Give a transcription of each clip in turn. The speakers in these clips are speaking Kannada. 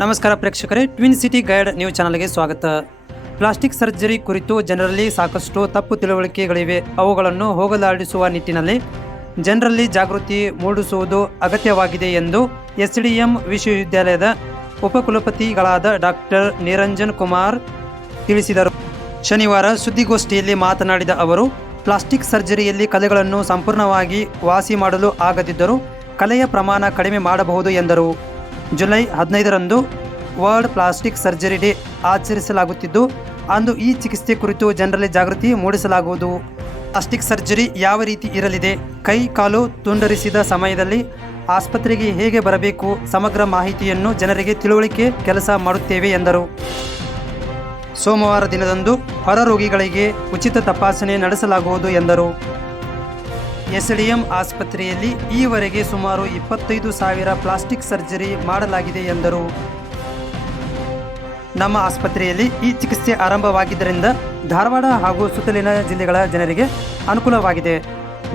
ನಮಸ್ಕಾರ ಪ್ರೇಕ್ಷಕರೇ ಟ್ವಿನ್ ಸಿಟಿ ಗೈಡ್ ನ್ಯೂಸ್ ಚಾನಲ್ಗೆ ಸ್ವಾಗತ. ಪ್ಲಾಸ್ಟಿಕ್ ಸರ್ಜರಿ ಕುರಿತು ಜನರಲ್ಲಿ ಸಾಕಷ್ಟು ತಪ್ಪು ತಿಳುವಳಿಕೆಗಳಿವೆ. ಅವುಗಳನ್ನು ಹೋಗಲಾಡಿಸುವ ನಿಟ್ಟಿನಲ್ಲಿ ಜನರಲ್ಲಿ ಜಾಗೃತಿ ಮೂಡಿಸುವುದು ಅಗತ್ಯವಾಗಿದೆ ಎಂದು ಎಸ್ಡಿಎಂ ವಿಶ್ವವಿದ್ಯಾಲಯದ ಉಪಕುಲಪತಿಗಳಾದ ಡಾಕ್ಟರ್ ನಿರಂಜನ್ ಕುಮಾರ್ ತಿಳಿಸಿದರು. ಶನಿವಾರ ಸುದ್ದಿಗೋಷ್ಠಿಯಲ್ಲಿ ಮಾತನಾಡಿದ ಅವರು, ಪ್ಲಾಸ್ಟಿಕ್ ಸರ್ಜರಿಯಲ್ಲಿ ಕಲೆಗಳನ್ನು ಸಂಪೂರ್ಣವಾಗಿ ವಾಸಿ ಮಾಡಲು ಆಗದಿದ್ದರೂ ಕಲೆಯ ಪ್ರಮಾಣ ಕಡಿಮೆ ಮಾಡಬಹುದು ಎಂದರು. ಜುಲೈ ಹದಿನೈದರಂದು ವರ್ಲ್ಡ್ ಪ್ಲಾಸ್ಟಿಕ್ ಸರ್ಜರಿ ಡೇ ಆಚರಿಸಲಾಗುತ್ತಿದ್ದು, ಅಂದು ಈ ಚಿಕಿತ್ಸೆ ಕುರಿತು ಜನರಲ್ಲಿ ಜಾಗೃತಿ ಮೂಡಿಸಲಾಗುವುದು. ಪ್ಲಾಸ್ಟಿಕ್ ಸರ್ಜರಿ ಯಾವ ರೀತಿ ಇರಲಿದೆ, ಕೈ ಕಾಲು ತುಂಡರಿಸಿದ ಸಮಯದಲ್ಲಿ ಆಸ್ಪತ್ರೆಗೆ ಹೇಗೆ ಬರಬೇಕು, ಸಮಗ್ರ ಮಾಹಿತಿಯನ್ನು ಜನರಿಗೆ ತಿಳುವಳಿಕೆ ಕೆಲಸ ಮಾಡುತ್ತೇವೆ ಎಂದರು. ಸೋಮವಾರ ದಿನದಂದು ಹೊರ ರೋಗಿಗಳಿಗೆ ಉಚಿತ ತಪಾಸಣೆ ನಡೆಸಲಾಗುವುದು ಎಂದರು. ಎಸ್ಡಿಎಂ ಆಸ್ಪತ್ರೆಯಲ್ಲಿ ಈವರೆಗೆ ಸುಮಾರು ಇಪ್ಪತ್ತೈದು ಸಾವಿರ ಪ್ಲಾಸ್ಟಿಕ್ ಸರ್ಜರಿ ಮಾಡಲಾಗಿದೆ ಎಂದರು. ನಮ್ಮ ಆಸ್ಪತ್ರೆಯಲ್ಲಿ ಈ ಚಿಕಿತ್ಸೆ ಆರಂಭವಾಗಿದ್ದರಿಂದ ಧಾರವಾಡ ಹಾಗೂ ಸುತ್ತಲಿನ ಜಿಲ್ಲೆಗಳ ಜನರಿಗೆ ಅನುಕೂಲವಾಗಿದೆ.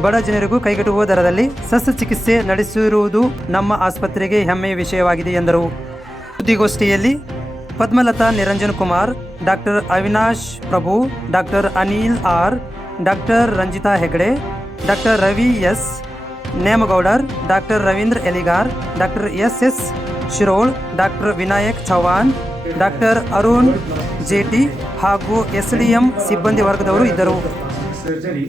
ಬಡ ಜನರಿಗೂ ಕೈಗೆಟುವ ದರದಲ್ಲಿ ಶಸ್ತ್ರಚಿಕಿತ್ಸೆ ನಡೆಸಿರುವುದು ನಮ್ಮ ಆಸ್ಪತ್ರೆಗೆ ಹೆಮ್ಮೆಯ ವಿಷಯವಾಗಿದೆ ಎಂದರು. ಸುದ್ದಿಗೋಷ್ಠಿಯಲ್ಲಿ Padmalatha Niranjan Kumar doctor Avinash Prabhu doctor Anil R doctor Ranjitha Hegde Doctor Ravi S Nemagoudar doctor Ravindra Eligar doctor S S Shirol doctor Vinayak Chauhan doctor Arun Jeti ಹಾಗೂ ಎಸ್ಡಿಎಂ ಸಿಬ್ಬಂದಿ ವರ್ಗದವರು ಇದ್ದರು surgery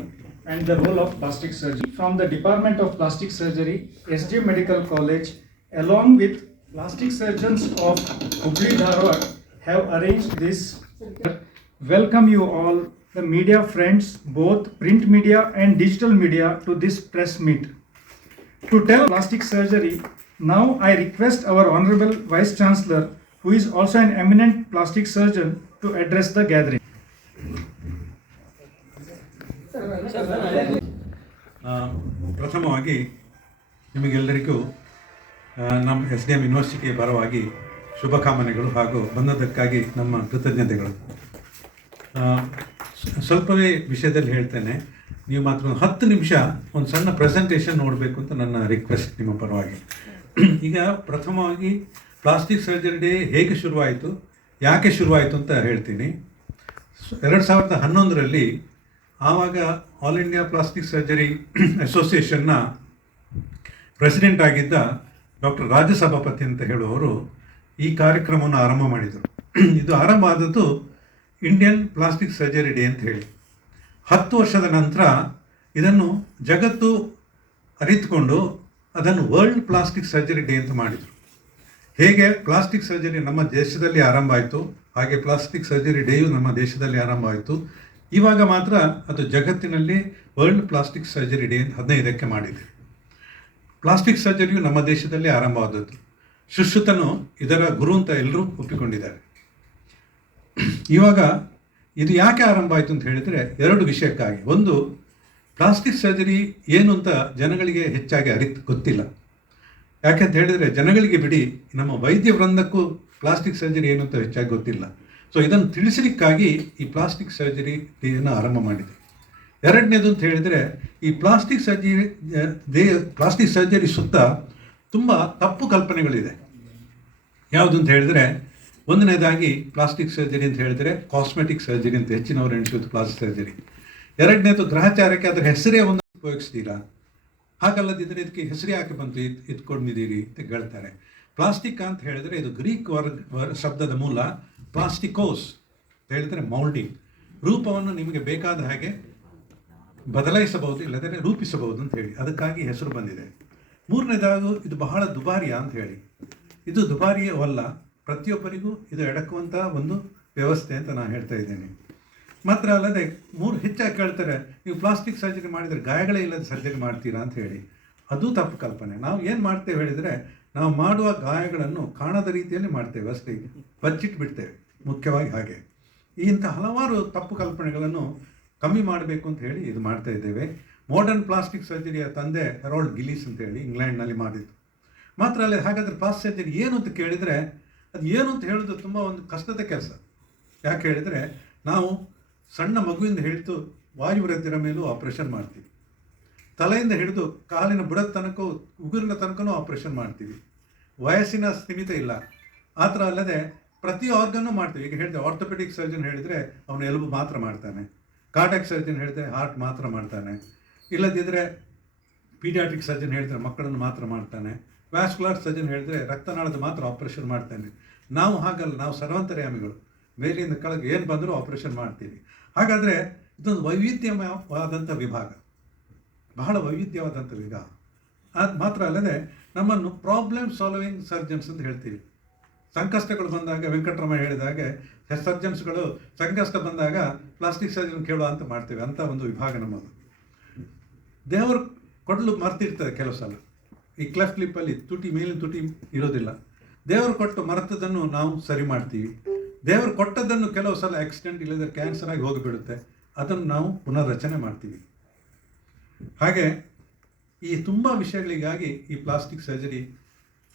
and the role of plastic surgery. From the Department of Plastic Surgery, SJ Medical College, along with plastic surgeons of Hubli Dharwad, have arranged this. Welcome you all, the media friends, both print media and digital media, to this press meet. To tell plastic surgery, now I request our Honorable Vice Chancellor, who is also an eminent plastic surgeon, to address the gathering. ಪ್ರಥಮವಾಗಿ ನಿಮಗೆಲ್ಲರಿಗೂ ನಮ್ಮ ಎಸ್ ಡಿ ಎಂ ಯೂನಿವರ್ಸಿಟಿಯ ಪರವಾಗಿ ಶುಭಕಾಮನೆಗಳು ಹಾಗೂ ಬಂದದ್ದಕ್ಕಾಗಿ ನಮ್ಮ ಕೃತಜ್ಞತೆಗಳು ಸ್ವಲ್ಪವೇ ವಿಷಯದಲ್ಲಿ ಹೇಳ್ತೇನೆ. ನೀವು ಮಾತ್ರ ಒಂದು ಹತ್ತು ನಿಮಿಷ ಒಂದು ಸಣ್ಣ ಪ್ರೆಸೆಂಟೇಷನ್ ನೋಡಬೇಕು ಅಂತ ನನ್ನ ರಿಕ್ವೆಸ್ಟ್ ನಿಮ್ಮ ಪರವಾಗಿ. ಈಗ ಪ್ರಥಮವಾಗಿ ಪ್ಲಾಸ್ಟಿಕ್ ಸರ್ಜರಿ ಡೇ ಹೇಗೆ ಶುರುವಾಯಿತು, ಯಾಕೆ ಶುರುವಾಯಿತು ಅಂತ ಹೇಳ್ತೀನಿ. ಎರಡು ಸಾವಿರದ ಹನ್ನೊಂದರಲ್ಲಿ ಆವಾಗ ಆಲ್ ಇಂಡಿಯಾ ಪ್ಲಾಸ್ಟಿಕ್ ಸರ್ಜರಿ ಅಸೋಸಿಯೇಷನ್ನ ಪ್ರೆಸಿಡೆಂಟ್ ಆಗಿದ್ದ ಡಾಕ್ಟರ್ ರಾಜಸಭಾಪತಿ ಅಂತ ಹೇಳುವವರು ಈ ಕಾರ್ಯಕ್ರಮವನ್ನು ಆರಂಭ ಮಾಡಿದರು. ಇದು ಆರಂಭ ಆದದ್ದು ಇಂಡಿಯನ್ ಪ್ಲಾಸ್ಟಿಕ್ ಸರ್ಜರಿ ಡೇ ಅಂತ ಹೇಳಿ. ಹತ್ತು ವರ್ಷದ ನಂತರ ಇದನ್ನು ಜಗತ್ತು ಅರಿತುಕೊಂಡು ಅದನ್ನು ವರ್ಲ್ಡ್ ಪ್ಲಾಸ್ಟಿಕ್ ಸರ್ಜರಿ ಡೇ ಅಂತ ಮಾಡಿದರು. ಹೇಗೆ ಪ್ಲಾಸ್ಟಿಕ್ ಸರ್ಜರಿ ನಮ್ಮ ದೇಶದಲ್ಲಿ ಆರಂಭ ಆಯಿತು, ಹಾಗೆ ಪ್ಲಾಸ್ಟಿಕ್ ಸರ್ಜರಿ ಡೇಯು ನಮ್ಮ ದೇಶದಲ್ಲಿ ಆರಂಭ ಆಯಿತು. ಇವಾಗ ಮಾತ್ರ ಅದು ಜಗತ್ತಿನಲ್ಲಿ ವರ್ಲ್ಡ್ ಪ್ಲಾಸ್ಟಿಕ್ ಸರ್ಜರಿ ಡೇ ಅಂತ ಹದಿನೈದಕ್ಕೆ ಮಾಡಿದೆ. ಪ್ಲಾಸ್ಟಿಕ್ ಸರ್ಜರಿಯು ನಮ್ಮ ದೇಶದಲ್ಲಿ ಆರಂಭವಾದದ್ದು. ಶುಶ್ರುತನು ಇದರ ಗುರು ಅಂತ ಎಲ್ಲರೂ ಒಪ್ಪಿಕೊಂಡಿದ್ದಾರೆ. ಇವಾಗ ಇದು ಯಾಕೆ ಆರಂಭ ಆಯಿತು ಅಂತ ಹೇಳಿದರೆ ಎರಡು ವಿಷಯಕ್ಕಾಗಿ. ಒಂದು, ಪ್ಲಾಸ್ಟಿಕ್ ಸರ್ಜರಿ ಏನು ಅಂತ ಜನಗಳಿಗೆ ಹೆಚ್ಚಾಗಿ ಅರಿತು ಗೊತ್ತಿಲ್ಲ. ಯಾಕೆಂತ ಹೇಳಿದರೆ ಜನಗಳಿಗೆ ಬಿಡಿ ನಮ್ಮ ವೈದ್ಯ ವೃಂದಕ್ಕೂ ಪ್ಲಾಸ್ಟಿಕ್ ಸರ್ಜರಿ ಏನು ಅಂತ ಹೆಚ್ಚಾಗಿ ಗೊತ್ತಿಲ್ಲ. ಸೊ ಇದನ್ನು ತಿಳಿಸಲಿಕ್ಕಾಗಿ ಈ ಪ್ಲಾಸ್ಟಿಕ್ ಸರ್ಜರಿ ಡೇಯನ್ನು ಆರಂಭ ಮಾಡಿದೆ. ಎರಡನೇದು ಅಂತ ಹೇಳಿದರೆ ಈ ಪ್ಲಾಸ್ಟಿಕ್ ಸರ್ಜರಿ, ದೇ, ಪ್ಲಾಸ್ಟಿಕ್ ಸರ್ಜರಿ ಸುತ್ತ ತುಂಬ ತಪ್ಪು ಕಲ್ಪನೆಗಳಿದೆ. ಯಾವುದು ಅಂತ ಹೇಳಿದರೆ ಒಂದನೇದಾಗಿ ಪ್ಲಾಸ್ಟಿಕ್ ಸರ್ಜರಿ ಅಂತ ಹೇಳಿದರೆ ಕಾಸ್ಮೆಟಿಕ್ ಸರ್ಜರಿ ಅಂತ ಹೆಚ್ಚಿನವರು ಎಣಿಸೋದು ಪ್ಲಾಸ್ಟಿಕ್ ಸರ್ಜರಿ ಎರಡನೇದು ಗ್ರಹಚಾರಕ್ಕೆ ಅದರ ಹೆಸರೇ ಒಂದು ಉಪಯೋಗಿಸ್ತೀರಾ? ಹಾಗಲ್ಲದಿದ್ದರೆ ಇದಕ್ಕೆ ಹೆಸರೇ ಯಾಕೆ ಬಂತು ಇದು ಇಟ್ಕೊಂಡಿದ್ದೀರಿ ಅಂತ ಹೇಳ್ತಾರೆ. ಪ್ಲಾಸ್ಟಿಕ್ ಅಂತ ಹೇಳಿದರೆ ಇದು ಗ್ರೀಕ್ ವರ್ ಶಬ್ದದ ಮೂಲ ಪ್ಲಾಸ್ಟಿಕೋಸ್ ಅಂತ ಹೇಳಿದರೆ ಮೌಲ್ಡಿಂಗ್ ರೂಪವನ್ನು ನಿಮಗೆ ಬೇಕಾದ ಹಾಗೆ ಬದಲಾಯಿಸಬಹುದು ಇಲ್ಲದ್ರೆ ರೂಪಿಸಬಹುದು ಅಂತ ಹೇಳಿ. ಅದಕ್ಕಾಗಿ ಹೆಸರು ಬಂದಿದೆ. ಮೂರನೇದಾಗೂ ಇದು ಬಹಳ ದುಬಾರಿಯ ಅಂತ ಹೇಳಿ. ಇದು ದುಬಾರಿಯವಲ್ಲ ಪ್ರತಿಯೊಬ್ಬರಿಗೂ ಇದು ಎಡಕುವಂತಹ ಒಂದು ವ್ಯವಸ್ಥೆ ಅಂತ ನಾನು ಹೇಳ್ತಾ ಇದ್ದೀನಿ. ಮಾತ್ರ ಅಲ್ಲದೆ ಮೂರು ಹೆಚ್ಚಾಗಿ ಕೇಳ್ತಾರೆ, ನೀವು ಪ್ಲಾಸ್ಟಿಕ್ ಸರ್ಜರಿ ಮಾಡಿದರೆ ಗಾಯಗಳೇ ಇಲ್ಲದ ಸರ್ಜರಿ ಮಾಡ್ತೀರಾ ಅಂತ ಹೇಳಿ. ಅದು ತಪ್ಪು ಕಲ್ಪನೆ. ನಾವು ಏನು ಮಾಡ್ತೇವೆ ಹೇಳಿದರೆ, ನಾವು ಮಾಡುವ ಗಾಯಗಳನ್ನು ಕಾಣದ ರೀತಿಯಲ್ಲಿ ಮಾಡ್ತೇವೆ ಅಷ್ಟೇ. ಬಚ್ಚಿಟ್ಟು ಬಿಡ್ತೇವೆ ಮುಖ್ಯವಾಗಿ ಹಾಗೆ. ಇಂಥ ಹಲವಾರು ತಪ್ಪು ಕಲ್ಪನೆಗಳನ್ನು ಕಮ್ಮಿ ಮಾಡಬೇಕು ಅಂತ ಹೇಳಿ ಇದು ಮಾಡ್ತಾ ಇದ್ದೇವೆ. ಮಾಡರ್ನ್ ಪ್ಲಾಸ್ಟಿಕ್ ಸರ್ಜರಿಯ ತಂದೆ ಹೆರಾಲ್ಡ್ ಗಿಲೀಸ್ ಅಂತ ಹೇಳಿ ಇಂಗ್ಲೆಂಡ್ನಲ್ಲಿ ಮಾಡಿದ್ದು. ಮಾತ್ರ ಅಲ್ಲಿ ಹಾಗಾದರೆ ಪ್ಲಾಸ್ಟಿಕ್ ಸರ್ಜರಿ ಏನು ಅಂತ ಕೇಳಿದರೆ ಅದು ಏನು ಅಂತ ಹೇಳೋದು ತುಂಬ ಒಂದು ಕಷ್ಟದ ಕೆಲಸ. ಯಾಕೆ ಹೇಳಿದರೆ, ನಾವು ಸಣ್ಣ ಮಗುವಿಂದ ಹಿಡಿದು ವಾಯುವ್ರದ್ಯರ ಮೇಲೂ ಆಪ್ರೇಷನ್ ಮಾಡ್ತೀವಿ. ತಲೆಯಿಂದ ಹಿಡಿದು ಕಾಲಿನ ಬುಡದ ತನಕ ಉಗುರಿನ ತನಕನೂ ಆಪ್ರೇಷನ್ ಮಾಡ್ತೀವಿ. ವಯಸ್ಸಿನ ಸ್ಥಿಮಿತ ಇಲ್ಲ. ಆ ಥರ ಅಲ್ಲದೆ ಪ್ರತಿ ಆರ್ಗನ್ನು ಮಾಡ್ತೀವಿ. ಈಗ ಹೇಳಿದೆ ಆರ್ಥೋಪೆಡಿಕ್ ಸರ್ಜನ್ ಹೇಳಿದರೆ ಅವನು ಎಲುಬು ಮಾತ್ರ ಮಾಡ್ತಾನೆ. ಕಾರ್ಡಾಕ್ ಸರ್ಜನ್ ಹೇಳಿದರೆ ಹಾರ್ಟ್ ಮಾತ್ರ ಮಾಡ್ತಾನೆ. ಇಲ್ಲದಿದ್ದರೆ ಪೀಡಿಯಾಟ್ರಿಕ್ ಸರ್ಜನ್ ಹೇಳಿದರೆ ಮಕ್ಕಳನ್ನು ಮಾತ್ರ ಮಾಡ್ತಾನೆ. ವ್ಯಾಸ್ಕುಲರ್ ಸರ್ಜನ್ ಹೇಳಿದ್ರೆ, ರಕ್ತನಾಳದ ಮಾತ್ರ ಆಪರೇಷನ್ ಮಾಡ್ತೇನೆ. ನಾವು ಹಾಗಲ್ಲ, ನಾವು ಸರ್ವಂತರ್ಯಾಮಿಗಳು. ಮೇಲಿಂದ ಕೆಳಗೆ ಏನು ಬಂದರೂ ಆಪರೇಷನ್ ಮಾಡ್ತೀವಿ. ಹಾಗಾದರೆ, ಇದೊಂದು ವೈವಿಧ್ಯಮಯವಾದಂಥ ವಿಭಾಗ. ಬಹಳ ವೈವಿಧ್ಯವಾದಂಥ ವಿಭಾಗ. ಅದು ಮಾತ್ರ ಅಲ್ಲದೆ, ನಮ್ಮನ್ನು ಪ್ರಾಬ್ಲಮ್ ಸಾಲ್ವಿಂಗ್ ಸರ್ಜನ್ಸ್ ಅಂತ ಹೇಳ್ತೀವಿ. ಸಂಕಷ್ಟಗಳು ಬಂದಾಗ ವೆಂಕಟರಮ ಹೇಳಿದಾಗೆ ಸರ್ಜನ್ಸ್ಗಳು ಸಂಕಷ್ಟ ಬಂದಾಗ ಪ್ಲಾಸ್ಟಿಕ್ ಸರ್ಜನ್ ಕೇಳುವ ಅಂತ ಮಾಡ್ತೇವೆ. ಅಂತ ಒಂದು ವಿಭಾಗ ನಮ್ಮದು. ದೇವರು ಕೊಡಲು ಮರ್ತಿರ್ತದೆ ಕೆಲವು ಸಲ. ಈ ಕ್ಲೆಫ್ಟ್ ಲಿಪ್ಪಲ್ಲಿ ತುಟಿ, ಮೇಲಿನ ತುಟಿ ಇರೋದಿಲ್ಲ. ದೇವರು ಕೊಟ್ಟು ಮರೆತದನ್ನು ನಾವು ಸರಿ ಮಾಡ್ತೀವಿ. ದೇವರು ಕೊಟ್ಟದ್ದನ್ನು ಕೆಲವು ಸಲ ಆಕ್ಸಿಡೆಂಟ್ ಇಲ್ಲದೆ ಕ್ಯಾನ್ಸರ್ ಆಗಿ ಹೋಗಿಬಿಡುತ್ತೆ. ಅದನ್ನು ನಾವು ಪುನರ್ರಚನೆ ಮಾಡ್ತೀವಿ. ಹಾಗೆ ಈ ತುಂಬ ವಿಷಯಗಳಿಗಾಗಿ ಈ ಪ್ಲಾಸ್ಟಿಕ್ ಸರ್ಜರಿ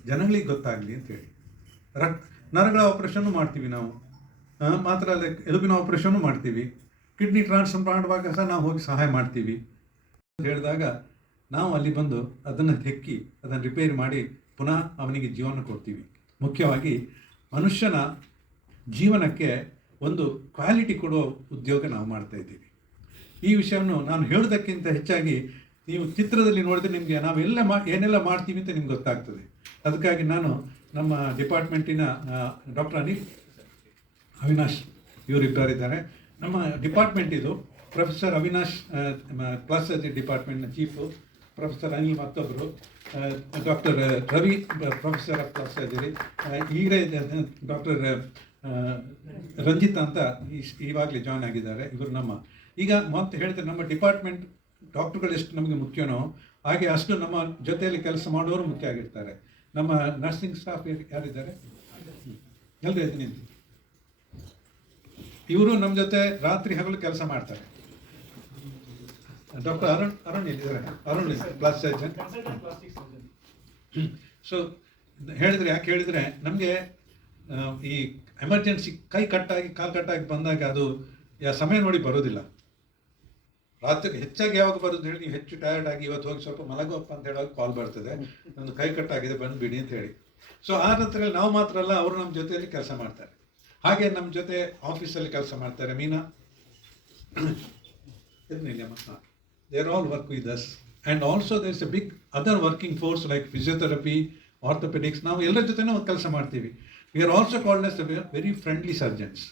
ಜನಗಳಿಗೆ ಗೊತ್ತಾಗಲಿ ಅಂತೇಳಿ ರಕ್ ನರಗಳ ಆಪರೇಷನ್ನು ಮಾಡ್ತೀವಿ ನಾವು. ಮಾತ್ರ ಅಲ್ಲ, ಎಲುಬಿನ ಆಪರೇಷನ್ನು ಮಾಡ್ತೀವಿ. ಕಿಡ್ನಿ ಟ್ರಾನ್ಸ್ಫರ್ ಮಾಡುವಾಗ ಸಹ ನಾವು ಹೋಗಿ ಸಹಾಯ ಮಾಡ್ತೀವಿ. ಅಂತ ಹೇಳಿದಾಗ ನಾವು ಅಲ್ಲಿ ಬಂದು ಅದನ್ನು ಹೆಕ್ಕಿ, ಅದನ್ನು ರಿಪೇರಿ ಮಾಡಿ ಪುನಃ ಅವನಿಗೆ ಜೀವನ ಕೊಡ್ತೀವಿ. ಮುಖ್ಯವಾಗಿ ಮನುಷ್ಯನ ಜೀವನಕ್ಕೆ ಒಂದು ಕ್ವಾಲಿಟಿ ಕೊಡುವ ಉದ್ಯೋಗ ನಾವು ಮಾಡ್ತಾ ಇದ್ದೀವಿ. ಈ ವಿಷಯವನ್ನು ನಾನು ಹೇಳೋದಕ್ಕಿಂತ ಹೆಚ್ಚಾಗಿ ನೀವು ಚಿತ್ರದಲ್ಲಿ ನೋಡಿದ್ರೆ ನಿಮಗೆ ನಾವೆಲ್ಲ ಮಾ, ಏನೆಲ್ಲ ಮಾಡ್ತೀವಿ ಅಂತ ನಿಮ್ಗೆ ಗೊತ್ತಾಗ್ತದೆ. ಅದಕ್ಕಾಗಿ ನಾನು ನಮ್ಮ ಡಿಪಾರ್ಟ್ಮೆಂಟಿನ ಡಾಕ್ಟರ್ ಅನಿಲ್ ಅವಿನಾಶ್ ಇವರು ಇದ್ದಾರೆ ನಮ್ಮ ಡಿಪಾರ್ಟ್ಮೆಂಟ್ ಇದು. ಪ್ರೊಫೆಸರ್ ಅವಿನಾಶ್ ಕ್ಲಾಸ್ ಡಿಪಾರ್ಟ್ಮೆಂಟ್ನ ಚೀಫು ಪ್ರೊಫೆಸರ್ ಅನಿ ಮತ್ತೊಬ್ಬರು ಡಾಕ್ಟರ್ ರವಿ ಪ್ರೊಫೆಸರ್ ಕ್ಲಾಸ್ ಇದ್ದೀರಿ. ಈಗಲೇ ಡಾಕ್ಟರ್ ರಂಜಿತ್ ಅಂತ ಇವಾಗಲೇ ಜಾಯ್ನ್ ಆಗಿದ್ದಾರೆ, ಇವರು ನಮ್ಮ. ಈಗ ಮತ್ತೆ ಹೇಳ್ತಾರೆ ನಮ್ಮ ಡಿಪಾರ್ಟ್ಮೆಂಟ್ ಡಾಕ್ಟರ್ಗಳು ಎಷ್ಟು ನಮಗೆ ಮುಖ್ಯನೋ, ಹಾಗೆ ಅಷ್ಟು ನಮ್ಮ ಜೊತೆಯಲ್ಲಿ ಕೆಲಸ ಮಾಡೋರು ಮುಖ್ಯ ಆಗಿರ್ತಾರೆ. ನಮ್ಮ ನರ್ಸಿಂಗ್ ಸ್ಟಾಫ್ ಯಾರಿದ್ದಾರೆ? ಎಲ್ಲರೂ ಇವರು ನಮ್ಮ ಜೊತೆ ರಾತ್ರಿ ಹಗಲು ಕೆಲಸ ಮಾಡ್ತಾರೆ. ಡಾಕ್ಟರ್ ಅರುಣ್ ಅರುಣ್ ಇಲ್ಲಿದ್ದಾರೆ ಅರುಣ್ ಪ್ಲಾಸ್ಟಿಕ್ ಸರ್ಜನ್ ಸೊ ಹೇಳಿದ್ರೆ ಯಾಕೆ ಹೇಳಿದ್ರೆ ನಮಗೆ ಈ ಎಮರ್ಜೆನ್ಸಿ ಕೈ ಕಟ್ಟಾಗಿ ಕಾಲು ಕಟ್ಟಾಗಿ ಬಂದಾಗ ಅದು ಯಾ ಸಮಯ ನೋಡಿ ಬರೋದಿಲ್ಲ. ರಾತ್ರಿ ಹೆಚ್ಚಾಗಿ ಯಾವಾಗ ಬರೋದು ಹೇಳಿ ನೀವು ಹೆಚ್ಚು ಟಯರ್ಡ್ ಆಗಿ ಇವತ್ತು ಹೋಗಿ ಸ್ವಲ್ಪ ಮಲಗೋಪ್ಪ ಅಂತ ಹೇಳುವಾಗ ಕಾಲ್ ಬರ್ತದೆ. ನಂದು ಕೈ ಕಟ್ಟಾಗಿದೆ ಬಂದು ಬಿಡಿ ಅಂತ ಹೇಳಿ. ಸೊ ಆ ನಂತರ ನಾವು ಮಾತ್ರ ಅಲ್ಲ ಅವರು ನಮ್ಮ ಜೊತೆಯಲ್ಲಿ ಕೆಲಸ ಮಾಡ್ತಾರೆ. ಹಾಗೆ ನಮ್ಮ ಜೊತೆ ಆಫೀಸಲ್ಲಿ ಕೆಲಸ ಮಾಡ್ತಾರೆ Meena. They all work with us and also there is a big other working force like physiotherapy orthopaedics ನಾವು ಎಲ್ಲರ ಜೊತೆನೂ ಕೆಲಸ ಮಾಡ್ತೀವಿ. We are also called as very friendly surgeons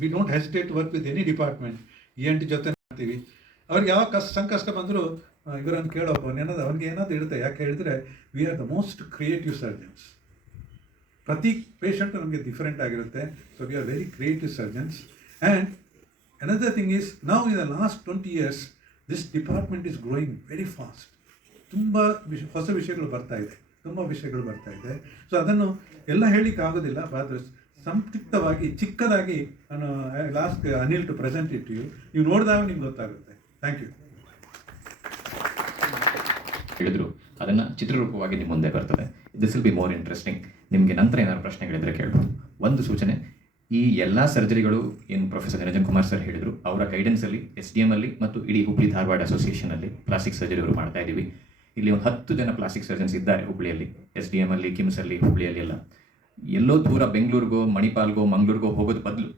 we don't hesitate work with any department E N T ಜೊತೆ ಮಾಡ್ತೀವಿ. ಅವ್ರಿಗೆ ಯಾವ ಕಷ್ಟ ಸಂಕಷ್ಟ ಬಂದರೂ ಇವರನ್ನು ಕೇಳೋಪ್ಪ ಏನಾದ್ರು ಅವ್ನಿಗೆ ಏನಾದ್ರು ಇರುತ್ತೆ. ಯಾಕೆ ಹೇಳಿದ್ರೆ we are the most creative surgeons ಪ್ರತಿ ಪೇಷಂಟ್ ನಮಗೆ ಡಿಫ್ರೆಂಟ್ ಆಗಿರುತ್ತೆ. So we are very creative surgeons and another thing is ನಾವು in the last twenty years this department is growing very fast ತುಂಬ ವಿಷ, ಹೊಸ ವಿಷಯಗಳು ಬರ್ತಾ ಇದೆ. ತುಂಬ ವಿಷಯಗಳು ಬರ್ತಾ ಇದೆ. ಸೊ ಅದನ್ನು ಎಲ್ಲ ಹೇಳಲಿಕ್ಕೆ ಆಗೋದಿಲ್ಲ ಆದರೆ ಸಂಕ್ಷಿಪ್ತವಾಗಿ, ಚಿಕ್ಕದಾಗಿ ನಾನು last Anil to present it you ನೀವು ನೋಡಿದಾಗ ನಿಮ್ಗೆ ಗೊತ್ತಾಗುತ್ತೆ. ಥ್ಯಾಂಕ್ ಯು ಹೇಳಿದ್ರು. ಅದನ್ನು ಚಿತ್ರರೂಪವಾಗಿ ನಿಮ್ಮ ಮುಂದೆ ಬರ್ತದೆ. This will be more interesting ನಿಮಗೆ ನಂತರ ಏನಾದ್ರು ಪ್ರಶ್ನೆಗಳಿದ್ರೆ ಕೇಳ್ಬೋದು. ಒಂದು ಸೂಚನೆ ಈ ಎಲ್ಲ ಸರ್ಜರಿಗಳು ಏನು ಪ್ರೊಫೆಸರ್ ನಿರಂಜನ್ ಕುಮಾರ್ ಸರ್ ಹೇಳಿದರು, ಅವರ ಗೈಡೆನ್ಸ್ ಅಲ್ಲಿ ಎಸ್ ಡಿ ಎಂ ಅಲ್ಲಿ ಮತ್ತು ಇಡೀ ಹುಬ್ಳಿ ಧಾರವಾಡ ಅಸೋಸಿಯೇಷನ್ ಅಲ್ಲಿ ಪ್ಲಾಸ್ಟಿಕ್ ಸರ್ಜರಿ ಅವರು ಮಾಡ್ತಾ ಇದ್ದೀವಿ. ಇಲ್ಲಿ ಒಂದು ಹತ್ತು ಜನ ಪ್ಲಾಸ್ಟಿಕ್ ಸರ್ಜನ್ಸ್ ಇದ್ದಾರೆ ಹುಬ್ಳಿಯಲ್ಲಿ ಎಸ್ ಡಿ ಎಂ ಅಲ್ಲಿ ಕಿಮ್ಸ್ ಅಲ್ಲಿ, ಹುಬ್ಳಿಯಲ್ಲಿ ಎಲ್ಲ. ಎಲ್ಲೋ ದೂರ ಬೆಂಗಳೂರಿಗೋ, ಮಣಿಪಾಲ್ಗೋ, ಮಂಗಳೂರಿಗೋ ಹೋಗೋದು ಬದಲು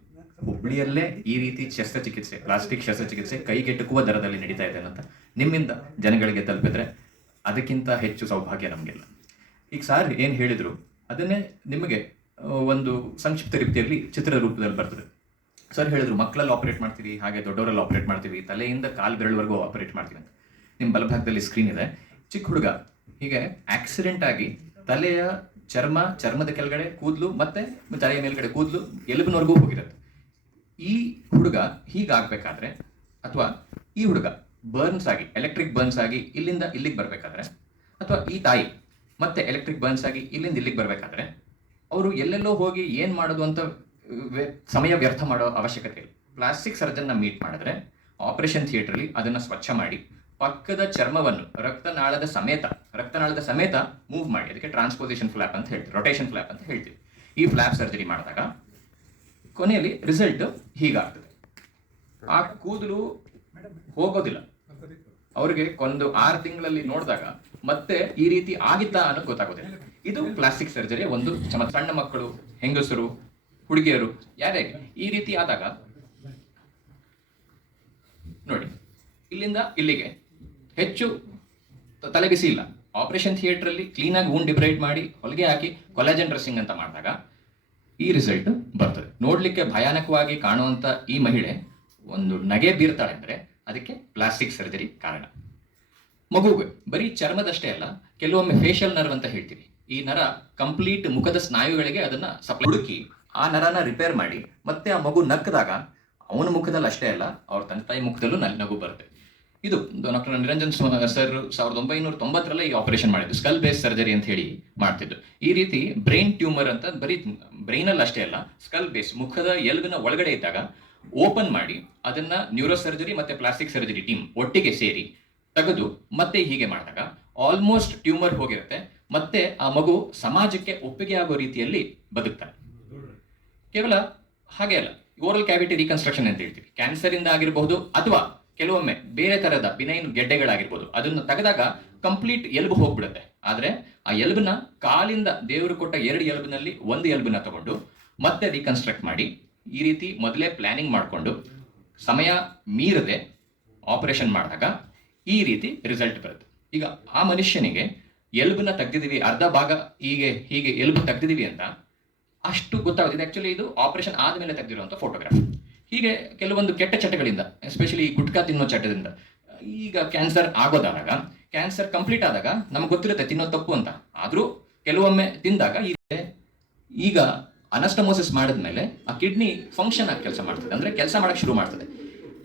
ಹುಬ್ಳಿಯಲ್ಲೇ ಈ ರೀತಿ ಶಸ್ತ್ರಚಿಕಿತ್ಸೆ ಪ್ಲಾಸ್ಟಿಕ್ ಶಸ್ತ್ರಚಿಕಿತ್ಸೆ ಕೈಗೆಟುಕುವ ದರದಲ್ಲಿ ನಡೀತಾ ಇದೆ ಅಂತ ನಿಮ್ಮಿಂದ ಜನಗಳಿಗೆ ತಲುಪಿದ್ರೆ ಅದಕ್ಕಿಂತ ಹೆಚ್ಚು ಸೌಭಾಗ್ಯ ನಮಗೆಲ್ಲ. ಈಗ ಸಾರ್ ಏನು ಹೇಳಿದರು, ಅದನ್ನೇ ನಿಮಗೆ ಒಂದು ಸಂಕ್ಷಿಪ್ತ ರೀತಿಯಲ್ಲಿ ಚಿತ್ರದ ರೂಪದಲ್ಲಿ ಬರ್ತದೆ. ಸರ್ ಹೇಳಿದ್ರು, ಮಕ್ಕಳಲ್ಲಿ ಆಪರೇಟ್ ಮಾಡ್ತೀವಿ, ಹಾಗೆ ದೊಡ್ಡವರಲ್ಲಿ ಆಪರೇಟ್ ಮಾಡ್ತೀವಿ, ತಲೆಯಿಂದ ಕಾಲು ಬೆರಳುವರೆಗೂ ಆಪರೇಟ್ ಮಾಡ್ತೀವಿ ಅಂತ. ನಿಮ್ಮ ಬಲಭಾಗದಲ್ಲಿ ಸ್ಕ್ರೀನ್ ಇದೆ. ಚಿಕ್ಕ ಹುಡುಗ, ಹೀಗೆ ಆಕ್ಸಿಡೆಂಟ್ ಆಗಿ ತಲೆಯ ಚರ್ಮ, ಚರ್ಮದ ಕೆಳಗಡೆ ಕೂದಲು ಮತ್ತೆ ತಲೆಯ ಮೇಲ್ಗಡೆ ಕೂದಲು ಎಲುಬಿನವರೆಗೂ ಹೋಗಿರುತ್ತೆ. ಈ ಹುಡುಗ ಹೀಗಾಗಬೇಕಾದ್ರೆ, ಅಥವಾ ಈ ಹುಡುಗ ಬರ್ನ್ಸ್ ಆಗಿ ಎಲೆಕ್ಟ್ರಿಕ್ ಬರ್ನ್ಸ್ ಆಗಿ ಇಲ್ಲಿಂದ ಇಲ್ಲಿಗೆ ಬರಬೇಕಾದ್ರೆ, ಅಥವಾ ಈ ತಾಯಿ ಮತ್ತೆ ಎಲೆಕ್ಟ್ರಿಕ್ ಬರ್ನ್ಸ್ ಆಗಿ ಇಲ್ಲಿಂದ ಇಲ್ಲಿಗೆ ಬರಬೇಕಾದ್ರೆ ಅವರು ಎಲ್ಲೆಲ್ಲೋ ಹೋಗಿ ಏನ್ ಮಾಡೋದು ಅಂತ ಸಮಯ ವ್ಯರ್ಥ ಮಾಡೋ ಅವಶ್ಯಕತೆ ಇಲ್ಲ. ಪ್ಲಾಸ್ಟಿಕ್ ಸರ್ಜನ್ನ ಮೀಟ್ ಮಾಡಿದ್ರೆ ಆಪರೇಷನ್ ಥಿಯೇಟರ್ಲಿ ಅದನ್ನ ಸ್ವಚ್ಛ ಮಾಡಿ, ಪಕ್ಕದ ಚರ್ಮವನ್ನು, ರಕ್ತನಾಳದ ಸಮೇತ ರಕ್ತನಾಳದ ಸಮೇತ ಮೂವ್ ಮಾಡಿ, ಅದಕ್ಕೆ ಟ್ರಾನ್ಸ್ಪೋಸಿಷನ್ ಫ್ಲಾಪ್ ಅಂತ ಹೇಳ್ತೀವಿ, ರೊಟೇಷನ್ ಫ್ಲಾಪ್ ಅಂತ ಹೇಳ್ತೀವಿ. ಈ ಫ್ಲಾಪ್ ಸರ್ಜರಿ ಮಾಡಿದಾಗ ಕೊನೆಯಲ್ಲಿ ರಿಸಲ್ಟ್ ಹೀಗಾಗ್ತದೆ. ಆ ಕೂದಲು ಹೋಗೋದಿಲ್ಲ. ಅವ್ರಿಗೆ ಒಂದು ಆರು ತಿಂಗಳಲ್ಲಿ ನೋಡಿದಾಗ ಮತ್ತೆ ಈ ರೀತಿ ಆಗಿತ್ತಾ ಅನ್ನೋದು ಗೊತ್ತಾಗೋದಿಲ್ಲ. ಇದು ಪ್ಲಾಸ್ಟಿಕ್ ಸರ್ಜರಿ, ಒಂದು ಚಮ ಸಣ್ಣ ಮಕ್ಕಳು, ಹೆಂಗಸರು, ಹುಡುಗಿಯರು. ಯಾರೇ ಈ ರೀತಿ ಆದಾಗ ನೋಡಿ, ಇಲ್ಲಿಂದ ಇಲ್ಲಿಗೆ ಹೆಚ್ಚು ತಲೆಬಿಸಿ ಇಲ್ಲ. ಆಪರೇಷನ್ ಕ್ಲೀನ್ ಆಗಿ ಹೂನ್ ಡಿಬ್ರೈಡ್ ಮಾಡಿ, ಹೊಲಿಗೆ ಹಾಕಿ ಕೊಲಾಜನ್ ಡ್ರೆಸ್ಸಿಂಗ್ ಅಂತ ಮಾಡಿದಾಗ ಈ ರಿಸಲ್ಟ್ ಬರ್ತದೆ. ನೋಡ್ಲಿಕ್ಕೆ ಭಯಾನಕವಾಗಿ ಕಾಣುವಂತ ಈ ಮಹಿಳೆ ಒಂದು ನಗೆ ಬೀರ್ತಾಳೆ ಅಂದ್ರೆ ಅದಕ್ಕೆ ಪ್ಲಾಸ್ಟಿಕ್ ಸರ್ಜರಿ ಕಾರಣ. ಮಗುಗೆ ಬರೀ ಚರ್ಮದಷ್ಟೇ ಅಲ್ಲ, ಕೆಲವೊಮ್ಮೆ ಫೇಶಿಯಲ್ ನರ್ವ್ ಅಂತ ಹೇಳ್ತೀವಿ ಈ ನರ ಕಂಪ್ಲೀಟ್ ಮುಖದ ಸ್ನಾಯುಗಳಿಗೆ ಅದನ್ನ ಸಪ್ಲೈ ಹುಡುಕಿ ಆ ನರನ ರಿಪೇರ್ ಮಾಡಿ. ಮತ್ತೆ ಆ ಮಗು ನಕ್ಕದಾಗ ಅವನ ಮುಖದಲ್ಲಿ ಅಷ್ಟೇ ಅಲ್ಲ, ಅವ್ರ ತಂದೆ ತಾಯಿ ಮುಖದಲ್ಲೂ ನಲ್ಲಿ ನಗು ಬರುತ್ತೆ. ಇದು ಡಾಕ್ಟರ್ ನಿರಂಜನ್ ಸರ್ ಸಾವಿರದ ಒಂಬೈನೂರ ತೊಂಬತ್ತರಲ್ಲೇ ಈ ಆಪರೇಷನ್ ಮಾಡಿದ್ದು. ಸ್ಕಲ್ ಬೇಸ್ ಸರ್ಜರಿ ಅಂತ ಹೇಳಿ ಮಾಡ್ತಿದ್ದು. ಈ ರೀತಿ ಬ್ರೈನ್ ಟ್ಯೂಮರ್ ಅಂತ ಬರೀ ಬ್ರೈನ್ ಅಲ್ಲಿ ಅಷ್ಟೇ ಅಲ್ಲ ಸ್ಕಲ್ ಬೇಸ್ ಮುಖದ ಎಲುಬಿನ ಒಳಗಡೆ ಇದ್ದಾಗ ಓಪನ್ ಮಾಡಿ ಅದನ್ನ ನ್ಯೂರೋ ಸರ್ಜರಿ ಮತ್ತೆ ಪ್ಲಾಸ್ಟಿಕ್ ಸರ್ಜರಿ ಟೀಮ್ ಒಟ್ಟಿಗೆ ಸೇರಿ ತೆಗೆದು ಮತ್ತೆ ಹೀಗೆ ಮಾಡಿದಾಗ ಆಲ್ಮೋಸ್ಟ್ ಟ್ಯೂಮರ್ ಹೋಗಿರುತ್ತೆ. ಮತ್ತೆ ಆ ಮಗು ಸಮಾಜಕ್ಕೆ ಒಪ್ಪಿಗೆ ಆಗೋ ರೀತಿಯಲ್ಲಿ ಬದುಕ್ತಾನೆ. ಕೇವಲ ಹಾಗೆ ಅಲ್ಲ ಓರಲ್ ಕ್ಯಾವಿಟಿ ರೀಕನ್ಸ್ಟ್ರಕ್ಷನ್ ಅಂತ ಹೇಳ್ತೀವಿ. ಕ್ಯಾನ್ಸರ್ ಇಂದ ಆಗಿರಬಹುದು ಅಥವಾ ಕೆಲವೊಮ್ಮೆ ಬೇರೆ ತರದ ಬಿನೈನ್ ಗೆಡ್ಡೆಗಳಾಗಿರ್ಬೋದು. ಅದನ್ನು ತೆಗೆದಾಗ ಕಂಪ್ಲೀಟ್ ಎಲ್ಬು ಹೋಗ್ಬಿಡುತ್ತೆ. ಆದ್ರೆ ಆ ಎಲುಬನ್ನ ಕಾಲಿಂದ ದೇವರು ಕೊಟ್ಟ ಎರಡು ಎಲುಬಿನಲ್ಲಿ ಒಂದು ಎಲುಬನ್ನ ತಗೊಂಡು ಮತ್ತೆ ರೀಕನ್ಸ್ಟ್ರಕ್ಟ್ ಮಾಡಿ, ಈ ರೀತಿ ಮೊದಲೇ ಪ್ಲಾನಿಂಗ್ ಮಾಡಿಕೊಂಡು ಸಮಯ ಮೀರದೆ ಆಪರೇಷನ್ ಮಾಡಿದಾಗ ಈ ರೀತಿ ರಿಸಲ್ಟ್ ಬರುತ್ತೆ. ಈಗ ಆ ಮನುಷ್ಯನಿಗೆ ಎಲುಬನ್ನ ತೆಗ್ದಿದ್ದೀವಿ, ಅರ್ಧ ಭಾಗ ಹೀಗೆ ಹೀಗೆ ಎಲುಬು ತೆಗ್ದಿದ್ದೀವಿ ಅಂತ ಅಷ್ಟು ಗೊತ್ತಾಗುತ್ತೆ ಇದು ಆಕ್ಚುಲಿ ಇದು ಆಪರೇಷನ್ ಆದಮೇಲೆ ತೆಗೆದಿರುವಂಥ ಫೋಟೋಗ್ರಾಫ್ ಹೀಗೆ ಕೆಲವೊಂದು ಕೆಟ್ಟ ಚಟಗಳಿಂದ ಎಸ್ಪೆಷಲಿ ಗುಟ್ಕಾ ತಿನ್ನೋ ಚಟದಿಂದ, ಈಗ ಕ್ಯಾನ್ಸರ್ ಆಗೋದಾದಾಗ ಕ್ಯಾನ್ಸರ್ ಕಂಪ್ಲೀಟ್ ಆದಾಗ ನಮ್ಗೆ ಗೊತ್ತಿರುತ್ತೆ ತಿನ್ನೋದು ತಪ್ಪು ಅಂತ. ಆದರೂ ಕೆಲವೊಮ್ಮೆ ತಿಂದಾಗ ಈ ಈಗ ಅನಸ್ಟಮೋಸಿಸ್ ಮಾಡಿದ್ಮೇಲೆ ಆ ಕಿಡ್ನಿ ಫಂಕ್ಷನ್ ಆಗಿ ಕೆಲಸ ಮಾಡ್ತದೆ. ಅಂದರೆ ಕೆಲಸ ಮಾಡೋಕ್ಕೆ ಶುರು ಮಾಡ್ತದೆ.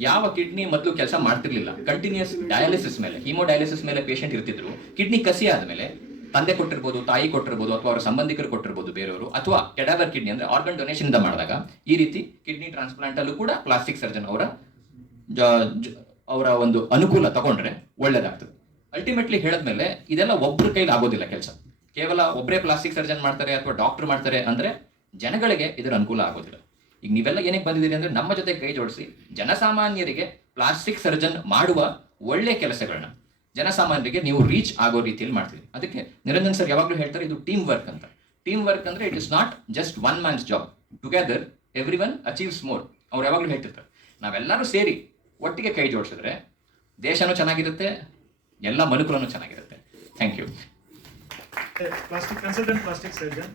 ಯಾವ ಕಿಡ್ನಿ ಮೊದಲು ಕೆಲಸ ಮಾಡ್ತಿರ್ಲಿಲ್ಲ. ಕಂಟಿನ್ಯೂಸ್ ಡಯಾಲಿಸಿಸ್ ಮೇಲೆ ಹಿಮೋ ಡಯಾಲಿಸಿಸ್ ಮೇಲೆ ಪೇಷಂಟ್ ಇರ್ತಿದ್ರು. ಕಿಡ್ನಿ ಕಸಿ ಆದ್ಮೇಲೆ ತಂದೆ ಕೊಟ್ಟಿರ್ಬೋದು, ತಾಯಿ ಕೊಟ್ಟಿರ್ಬೋದು, ಅಥವಾ ಅವರ ಸಂಬಂಧಿಕರು ಕೊಟ್ಟಿರ್ಬೋದು ಬೇರೆಯವರು, ಅಥವಾ ಕೆಡಾವರ್ ಕಿಡ್ನಿ ಅಂದ್ರೆ ಆರ್ಗನ್ ಡೊನೇಷನ್ ಇಂದ ಮಾಡಿದಾಗ ಈ ರೀತಿ ಕಿಡ್ನಿ ಟ್ರಾನ್ಸ್ಪ್ಲಾಂಟ್ ಅಲ್ಲೂ ಕೂಡ ಪ್ಲಾಸ್ಟಿಕ್ ಸರ್ಜನ್ ಅವರ ಅವರ ಒಂದು ಅನುಕೂಲ ತಗೊಂಡ್ರೆ ಒಳ್ಳೇದಾಗ್ತದೆ. ಅಲ್ಟಿಮೇಟ್ಲಿ ಹೇಳಿದ್ಮೇಲೆ ಇದೆಲ್ಲ ಒಬ್ಬರ ಕೈಲಿ ಆಗೋದಿಲ್ಲ ಕೆಲಸ. ಕೇವಲ ಒಬ್ಬರೇ ಪ್ಲಾಸ್ಟಿಕ್ ಸರ್ಜನ್ ಮಾಡ್ತಾರೆ ಅಥವಾ ಡಾಕ್ಟರ್ ಮಾಡ್ತಾರೆ ಅಂದ್ರೆ ಜನಗಳಿಗೆ ಇದರ ಅನುಕೂಲ ಆಗೋದಿಲ್ಲ. ಈಗ ನೀವೆಲ್ಲ ಏನಕ್ಕೆ ಬಂದಿದ್ದೀರಿ ಅಂದ್ರೆ ನಮ್ಮ ಜೊತೆ ಕೈ ಜೋಡಿಸಿ ಜನಸಾಮಾನ್ಯರಿಗೆ ಪ್ಲಾಸ್ಟಿಕ್ ಸರ್ಜನ್ ಮಾಡುವ ಒಳ್ಳೆ ಕೆಲಸಗಳನ್ನ ಜನಸಾಮಾನ್ಯರಿಗೆ ನೀವು ರೀಚ್ ಆಗೋ ರೀತಿಯಲ್ಲಿ ಮಾಡ್ತೀವಿ ಅದಕ್ಕೆ ನಿರಂಜನ್ ಸರ್ ಯಾವಾಗಲೂ ಹೇಳ್ತಾರೆ ಇದು ಟೀಮ್ ವರ್ಕ್ ಅಂತ. ಟೀಮ್ ವರ್ಕ್ ಅಂದ್ರೆ it is not just one man's job together every one achieves more ಅವ್ರು ಯಾವಾಗಲೂ ಹೇಳ್ತಿರ್ತಾರೆ, ನಾವೆಲ್ಲರೂ ಸೇರಿ ಒಟ್ಟಿಗೆ ಕೈ ಜೋಡಿಸಿದ್ರೆ ದೇಶನೂ ಚೆನ್ನಾಗಿರುತ್ತೆ, ಎಲ್ಲ ಮನುಕುಲನೂ ಚೆನ್ನಾಗಿರುತ್ತೆ. Thank you plastic consultant plastic surgeon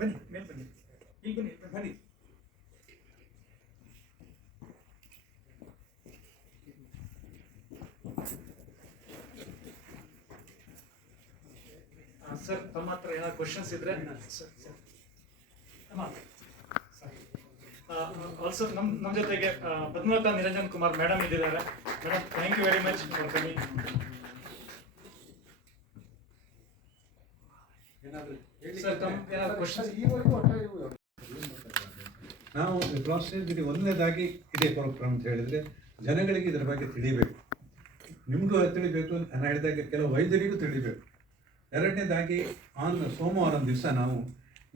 ಬನ್ನಿ. ಇಲ್ಲಿ ಬನ್ನಿ ಬನ್ನಿ ಸರ್ ತಮ್ಮ ಹತ್ರ ಏನಾದ್ರು ಕ್ವಶನ್ಸ್ ಇದ್ರೆ? Sir sir. ಆಲ್ಸೋ ನಮ್ ನಮ್ಮ ಜೊತೆಗೆ ಪದ್ಮಲತಾ ನಿರಂಜನ್ ಕುಮಾರ್ ಮೇಡಮ್ ಇದ್ದಾರೆ madam thank you very much for coming sir ತಮ್ಮ ಏನಾದ್ರು ಕ್ವಶನ್ಸ್ ನಾವು ಪ್ಲಾಸ್ಟಿಕ್ ಒಂದನೇದಾಗಿ ಇದೇ ಪ್ರೋಗ್ರಾಮ್ ಅಂತ ಹೇಳಿದರೆ ಜನಗಳಿಗೆ ಇದರ ಬಗ್ಗೆ ತಿಳಿಬೇಕು. ನಿಮಗೂ ತಿಳಿಬೇಕು ನಾನು ಹೇಳಿದಾಗ ಕೆಲವು ವೈದ್ಯರಿಗೂ ತಿಳಿಬೇಕು. ಎರಡನೇದಾಗಿ ಆನ್ ಸೋಮವಾರ ದಿವಸ ನಾವು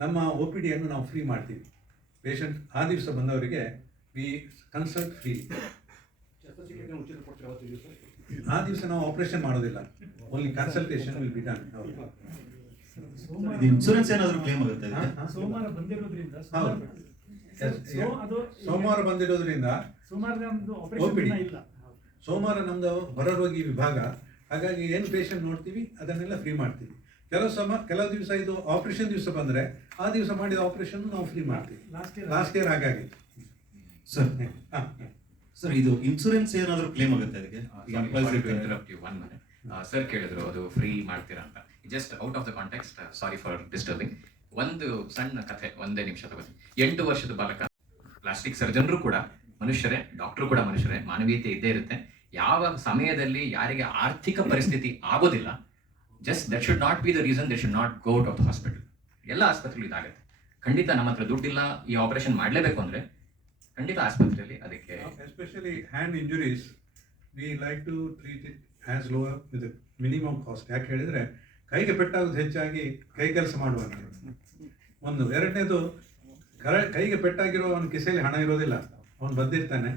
ನಮ್ಮ ಒ ಪಿ ಡಿಯನ್ನು ನಾವು ಫ್ರೀ ಮಾಡ್ತೀವಿ. ಪೇಷಂಟ್ ಆ ದಿವಸ ಬಂದವರಿಗೆ ವಿ ಕನ್ಸಲ್ಟ್ ಫ್ರೀ ಆ ದಿವಸ ನಾವು ಆಪರೇಷನ್ ಮಾಡೋದಿಲ್ಲ. Only consultation will be done ಇದು ಇನ್ಸೂರೆನ್ಸ್ ಏನಾದ್ರು ಕ್ಲೇಮ್ ಆಗುತ್ತೆ. ಸೋಮವಾರ ಬಂದಿರೋದ್ರಿಂದ ಸೋಮವಾರ ಸೊ- ಅದು ಸೋಮವಾರ ಬಂದಿರೋದ್ರಿಂದ ಸೋಮವಾರ ನಮ್ದು OPD. ಆಪರೇಷನ್ ಇಲ್ಲ. ಸೋಮವಾರ ನಮ್ದು ಹೊರರೋಗಿ ವಿಭಾಗ. ಹಾಗಾಗಿ ಏನು ಪೇಷಂಟ್ ನೋಡ್ತೀವಿ ಅದನ್ನೆಲ್ಲ ಫ್ರೀ ಮಾಡ್ತೀವಿ. ಕೆಲವು ಸಮ ಕೆಲವು ದಿವಸ ಇದು ಆಪರೇಷನ್ ದಿವಸ ಬಂದರೆ ಆ ದಿವಸ ಮಾಡಿದ ಆಪರೇಷನ್ ನಾವು ಫ್ರೀ ಮಾಡ್ತೀವಿ. Last year ಲಾಸ್ಟ್ ಇಯರ್ ಹಾಗಾಗಿ. ಸರ್ ಹಾಂ ಸರ್ ಇದು ಇನ್ಸೂರೆನ್ಸ್ ಏನಾದರೂ ಕ್ಲೇಮ್ ಆಗುತ್ತೆ ಅದಕ್ಕೆ? ಈಗ employees ಇರ್ತಾರೆ. ಒನ್ ಸರ್ ಕೇಳಿದ್ರು ಅದು ಫ್ರೀ ಮಾಡ್ತೀರಾ ಅಂತ. Just out of the context sorry for disturbing ಒಂದು ಸಣ್ಣ ಕಥೆ ಒಂದೇ ನಿಮಿಷ ತಗೋತೀನಿ ಎಂಟು ವರ್ಷದ ಬಾಲಕ ಪ್ಲಾಸ್ಟಿಕ್ ಸರ್ಜನ್ರು ಕೂಡ ಮನುಷ್ಯರೇ ಡಾಕ್ಟರ್ ಕೂಡ ಮನುಷ್ಯರೇ, ಮಾನವೀಯತೆ ಇದ್ದೇ ಇರುತ್ತೆ. ಯಾವ ಸಮಯದಲ್ಲಿ ಯಾರಿಗೆ ಆರ್ಥಿಕ ಪರಿಸ್ಥಿತಿ ಆಗೋದಿಲ್ಲ just that should not be the reason they should not go out of hospital ಎಲ್ಲ ಆಸ್ಪತ್ರೆಗಳು ಇದಾಗುತ್ತೆ. ಖಂಡಿತ ನಮ್ಮ ಹತ್ರ ದುಡ್ಡಿಲ್ಲ, ಈ ಆಪರೇಷನ್ ಮಾಡಲೇಬೇಕು ಅಂದ್ರೆ ಖಂಡಿತ ಆಸ್ಪತ್ರೆಯಲ್ಲಿ ಅದಕ್ಕೆ especially hand injuries we like to treat it lower low with minimum cost ಯಾಕೆ ಹೇಳಿದರೆ ಕೈಗೆ ಪೆಟ್ಟಾಗೋದು ಹೆಚ್ಚಾಗಿ ಕೈ ಕೆಲಸ ಮಾಡುವಂಥದ್ದು ಒಂದು, ಎರಡನೇದು ಕರ, ಕೈಗೆ ಪೆಟ್ಟಾಗಿರೋ ಅವನ ಕಿಸೆಯಲ್ಲಿ ಹಣ ಇರೋದಿಲ್ಲ. ಅವನು ಬಂದಿರ್ತಾನೆ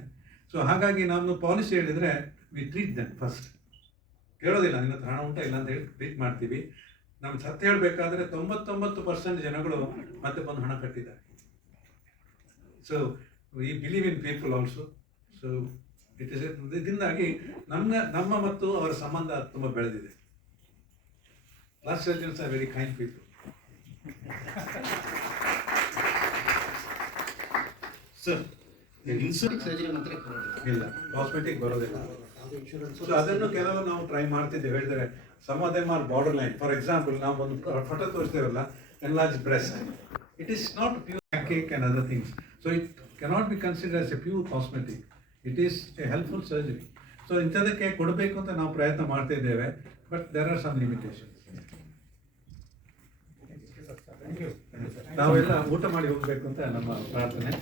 ಸೊ ಹಾಗಾಗಿ ನಾನು ಪಾಲಿಸಿ ಹೇಳಿದರೆ ವಿ ಟ್ರೀಟ್ ದೆನ್ ಫಸ್ಟ್ ಕೇಳೋದಿಲ್ಲ, ನಿನ್ನ ಹತ್ರ ಹಣ ಉಂಟ ಇಲ್ಲ ಅಂತ ಹೇಳಿ ಟ್ರೀಟ್ ಮಾಡ್ತೀವಿ. ನಮ್ಮ ಸತ್ಯ ಹೇಳಬೇಕಾದ್ರೆ ತೊಂಬತ್ತೊಂಬತ್ತು ಪರ್ಸೆಂಟ್ ಜನಗಳು ಮತ್ತೆ ಬಂದು ಹಣ ಕಟ್ಟಿದ್ದಾರೆ. So we believe in people also so it is ಇದರಿಂದಾಗಿ ನಮ್ಮ ನಮ್ಮ ಮತ್ತು ಅವರ ಸಂಬಂಧ ತುಂಬ ಬೆಳೆದಿದೆ. Plastic surgeons are very kind people sir insurance surgery ಮಾತ್ರ ಇಲ್ಲ ಕಾಸ್ಮೆಟಿಕ್ ಬರೋದಿಲ್ಲ. ಸೊ ಅದನ್ನು ಕೆಲವು ನಾವು ಟ್ರೈ ಮಾಡ್ತಿದ್ದೇವೆ ಹೇಳಿದರೆ some of them are border line for example ನಾವು ಒಂದು photo ತೋರಿಸ್ತೇವಲ್ಲ enlarge breast it is not pure cake and other things so it cannot be consider as a pure cosmetic it is a helpful surgery so ಇಂಥದಕ್ಕೆ ಕೊಡಬೇಕು ಅಂತ ನಾವು ಪ್ರಯತ್ನ ಮಾಡ್ತಿದ್ದೇವೆ but there are some limitation ನಾವೆಲ್ಲ ಊಟ ಮಾಡಿ ಹೋಗ್ಬೇಕು ಅಂತ ನಮ್ಮ ಪ್ರಾರ್ಥನೆ.